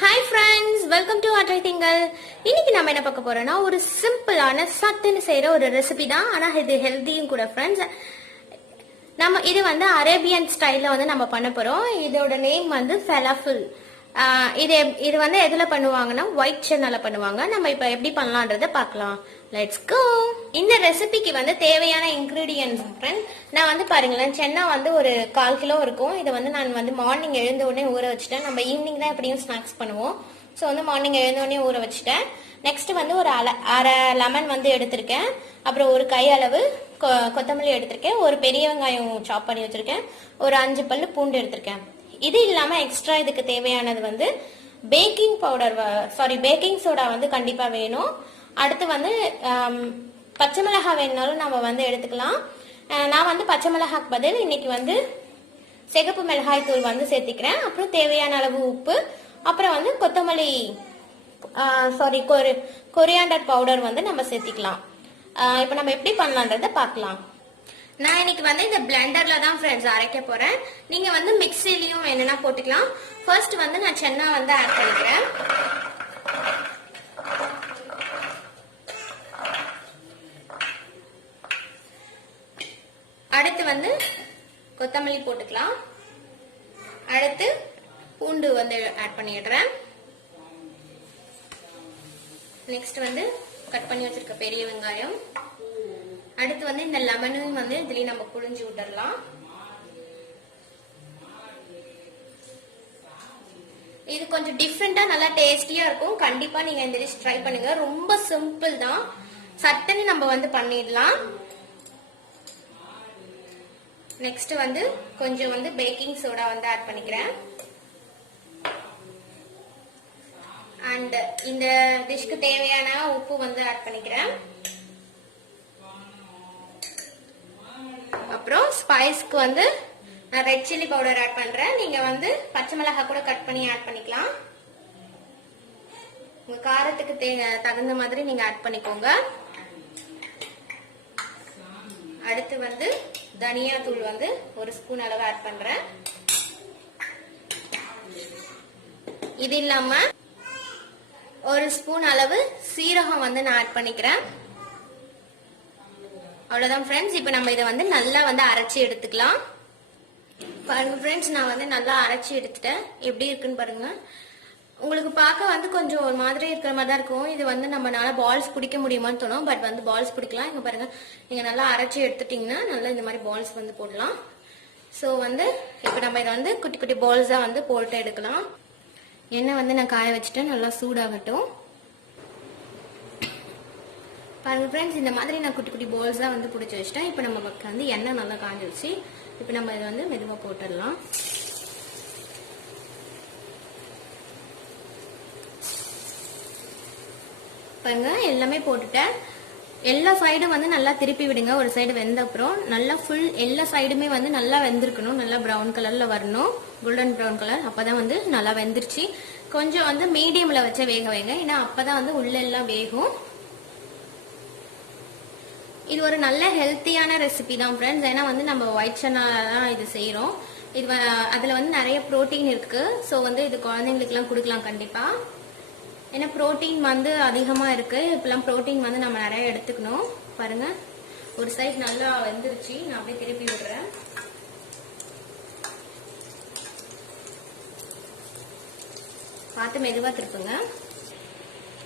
Hi friends, welcome to atraithingal. இன்னைக்கு நாம என்ன பார்க்க போறோம்னா ஒரு சிம்பிளான சட்டுன்னு செய்யற ஒரு ரெசிபி தான். ஆனா இது ஹெல்தியும் கூட फ्रेंड्स. நம்ம இது வந்து அரேபியன் ஸ்டைல்ல வந்து நம்ம பண்ண போறோம். இதோட நேம் வந்து falafel. இது வந்து எதுல பண்ணுவாங்கன்னா ஒயிட் சன்னால பண்ணுவாங்க. நம்ம இப்ப எப்படி பண்ணலாம்ன்றத பார்க்கலாம். Let's go. இந்த ரெசிபிக்கு வந்து தேவையான இன்கிரிடியன்ட்ஸ் ஃப்ரெண்ட்ஸ், நான் வந்து பாருங்களேன், சென்னா வந்து ஒரு 1/4 கிலோ இருக்கும். இதை வந்து நான் வந்து மார்னிங் எழுந்த உடனே ஊற வச்சுட்டேன். நம்ம ஈவினிங் தான் எப்படியும் ஸ்நாக்ஸ் பண்ணுவோம். ஸோ வந்து மார்னிங் எழுந்த உடனே ஊற வச்சுட்டேன். நெக்ஸ்ட் வந்து ஒரு அரை லெமன் வந்து எடுத்திருக்கேன். அப்புறம் ஒரு கை அளவு கொத்தமல்லி எடுத்திருக்கேன். ஒரு பெரிய வெங்காயம் சாப் பண்ணி வச்சிருக்கேன். ஒரு 5 பல்லு பூண்டு எடுத்திருக்கேன். இது இல்லாம எக்ஸ்ட்ரா இதுக்கு தேவையானது வந்து பேக்கிங் சோடா வந்து கண்டிப்பா வேணும். அடுத்து வந்து பச்சை மிளகாய் வேணுனாலும் நம்ம வந்து எடுத்துக்கலாம். நான் வந்து பச்சை மிளகாய்க்கு பதில் இன்னைக்கு வந்து சிகப்பு மிளகாய் தூள் வந்து சேர்த்திக்கிறேன். அப்புறம் தேவையான அளவு உப்பு, அப்புறம் வந்து கொரியாண்டர் பவுடர் வந்து நம்ம சேர்த்திக்கலாம். இப்போ நம்ம எப்படி பண்ணலான்றத பார்க்கலாம். நான் இன்னைக்கு வந்து இந்த பிளெண்டர்ல தான் ஃப்ரெண்ட்ஸ் அரைக்க போறேன். நீங்க வந்து மிக்ஸிலையும் என்னன்னா போட்டுக்கலாம். ஃபர்ஸ்ட் வந்து நான் சென்னா வந்து ஆட் பண்ணிக்கிறேன். அடுத்து வந்து கொத்தமல்லி போட்டுக்கலாம். அடுத்து பூண்டு வந்து ஆட் பண்ணிடுறேன். நெக்ஸ்ட் வந்து கட் பண்ணி வச்சிருக்க பெரிய வெங்காயம். அடுத்து வந்து இந்த லெமனும் வந்து இதுலயும் நம்ம புழிஞ்சு விட்டுறலாம். இது கொஞ்சம் டிஃப்ரெண்டா நல்லா டேஸ்டியா இருக்கும். கண்டிப்பா நீங்க இந்த டிஷ் ட்ரை பண்ணுங்க. ரொம்ப சிம்பிள் தான், சட்டுன்னு நம்ம வந்து பண்ணிடலாம். நெக்ஸ்ட் வந்து கொஞ்சம் வந்து பேக்கிங் சோடா வந்து ஆட் பண்ணிக்கிறேன். அண்ட் இந்த டிஷ்க்கு தேவையான உப்பு வந்து ஆட் பண்ணிக்கிறேன். அப்புறம் ஸ்பைஸ்க்கு வந்து நான் ரெட் சில்லி பவுடர் ஆட் பண்றேன். நீங்க வந்து பச்சை மிளகாய் கூட கட் பண்ணி ஆட் பண்ணிக்கலாம். உங்க காரத்துக்கு தகுந்த மாதிரி நீங்க ஆட் பண்ணிக்கோங்க. அடுத்து வந்து தனியா தூள் வந்து ஒரு ஸ்பூன் அளவு ஆட் பண்றேன். இது இல்லாம ஒரு ஸ்பூன் அளவு சீரகம் வந்து நான் ஆட் பண்ணிக்கிறேன். அவ்வளவுதான் ஃப்ரெண்ட்ஸ். இப்போ நம்ம இதை வந்து நல்லா வந்து அரைச்சி எடுத்துக்கலாம். பாருங்க ஃப்ரெண்ட்ஸ், நான் வந்து நல்லா அரைச்சி எடுத்துட்டேன். எப்படி இருக்குன்னு பாருங்க. உங்களுக்கு பார்க்க வந்து கொஞ்சம் ஒரு மாதிரி இருக்கிற மாதிரி தான் இருக்கும். இது வந்து நம்மளால பால்ஸ் பிடிக்க முடியுமான்னு தோணும். பட் வந்து பால்ஸ் பிடிக்கலாம். இங்க பாருங்க, நீங்க நல்லா அரைச்சி எடுத்துட்டீங்கன்னா நல்லா இந்த மாதிரி பால்ஸ் வந்து போடலாம். ஸோ வந்து இப்போ நம்ம இதை வந்து குட்டி குட்டி பால்ஸா வந்து போட்டு எடுக்கலாம். எண்ணெய் வந்து நான் காய வச்சுட்டேன், நல்லா சூடாகட்டும். பாருங்க ஃப்ரெண்ட்ஸ், இந்த மாதிரி நான் குட்டி குட்டி பால்ஸா வந்து பிடிச்சி வச்சுட்டேன். இப்போ நம்ம வந்து எண்ணெய் நல்லா காஞ்சிருச்சு. இப்போ நம்ம இதை வந்து மெதுவாக போட்டுடலாம். பாருங்க, எல்லாமே போட்டுட்டேன். எல்லா சைடும் வந்து நல்லா திருப்பி விடுங்க. ஒரு சைடு வெந்த அப்புறம் நல்லா ஃபுல் எல்லா சைடுமே வந்து நல்லா வெந்திருக்கணும். நல்லா ப்ரௌன் கலர்ல வரணும், கோல்டன் ப்ரௌன் கலர். அப்பதான் வந்து நல்லா வெந்துருச்சு. கொஞ்சம் வந்து மீடியம்ல வச்ச வேக வைங்க, ஏன்னா அப்பதான் வந்து உள்ள எல்லாம் வேகும். இது ஒரு நல்ல ஹெல்த்தியான ரெசிபி தான் ஃப்ரெண்ட்ஸ். ஏன்னா வந்து நம்ம ஒயிட் சன்னால தான் இது செய்யறோம். இது அதுல வந்து நிறைய புரோட்டீன் இருக்கு. ஸோ வந்து இது குழந்தைங்களுக்கு எல்லாம் கொடுக்கலாம் கண்டிப்பா. ஏன்னா புரோட்டீன் வந்து அதிகமா இருக்கு. இப்பெல்லாம் புரோட்டீன் வந்து நம்ம நிறைய எடுத்துக்கணும். பாருங்க, ஒரு சைடு நல்லா வெந்துருச்சு. நான் அப்படியே திருப்பி விடுறேன். பார்த்து மெதுவா திருப்புங்க.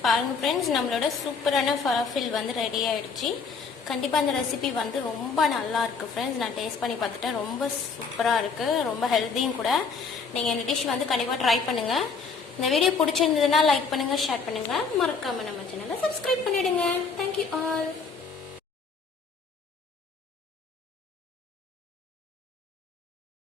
பாருங்க ஃப்ரெண்ட்ஸ், நம்மளோட சூப்பரான ஃபலஃபில் வந்து ரெடி ஆயிடுச்சு. கண்டிப்பா இந்த ரெசிபி வந்து ரொம்ப நல்லா இருக்கு ஃப்ரெண்ட்ஸ். நான் டேஸ்ட் பண்ணி பார்த்துட்டேன். ரொம்ப சூப்பரா இருக்கு, ரொம்ப ஹெல்தியும் கூட. நீங்க இந்த டிஷ் வந்து கண்டிப்பா ட்ரை பண்ணுங்க. இந்த வீடியோ பிடிச்சிருந்ததுன்னா லைக் பண்ணுங்க, ஷேர் பண்ணுங்க, மறக்காம நம்ம சேனலை சப்ஸ்கிரைப் பண்ணிடுங்க. Thank you all.